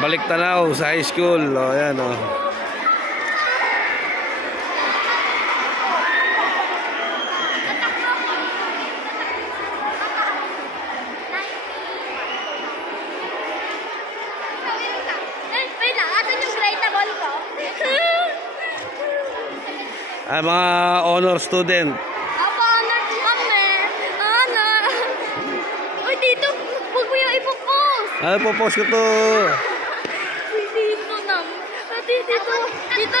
Baliktanaw sa high school. O, yan o. Ay, mga honor student. Ako, honor kami. Honor. Uy, dito. Huwag mo yung ipopost. Ano po, post ko to? Dito na. Dito. Dito.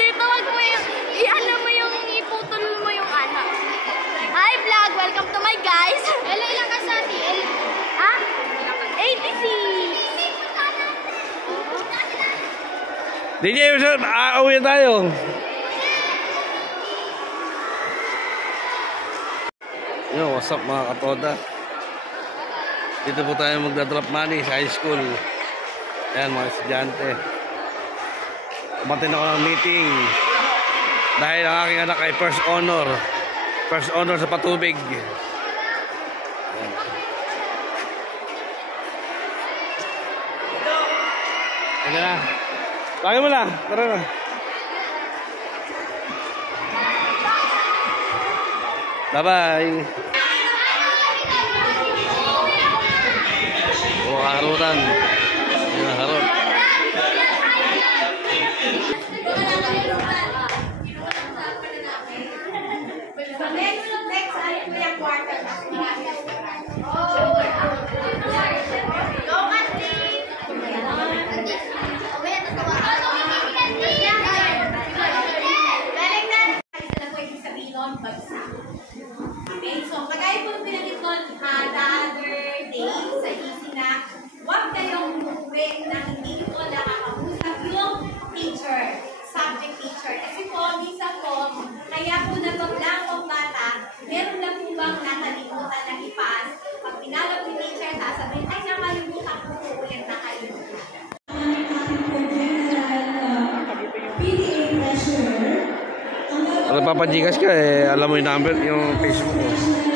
Dito, wag mo yung, i-ano mo yung, iputol mo yung ano. Hi, vlog. Welcome to my guys. Ilang ka sa atin? Ha? 86. DJ, uwi na tayo. Yo, what's up mga katoda? Dito po tayo magdadrop money sa high school. Ayan mga estudyante. Umatin ako ng meeting dahil ang aking anak ay first honor. First honor sa patubig. Ayan. Ayan na. Lagay mo na. Tara na. Bye-bye. Oh, harutan. Yan, harut. So, kagaya po pinanit ko the other day sa easy na, huwag kayong umuwi na hindi nyo po nakakausap yung teacher, subject teacher. Kasi po, minsan po, kaya po nagpaplang ang bata, meron na po bang nakalimutan na ipas. Pag pinalap yung teacher, sasabihin, ay nakalimutan ko po ulit na kayo. Pag nagpapajigas ka alam mo yung number, yung Facebook mo.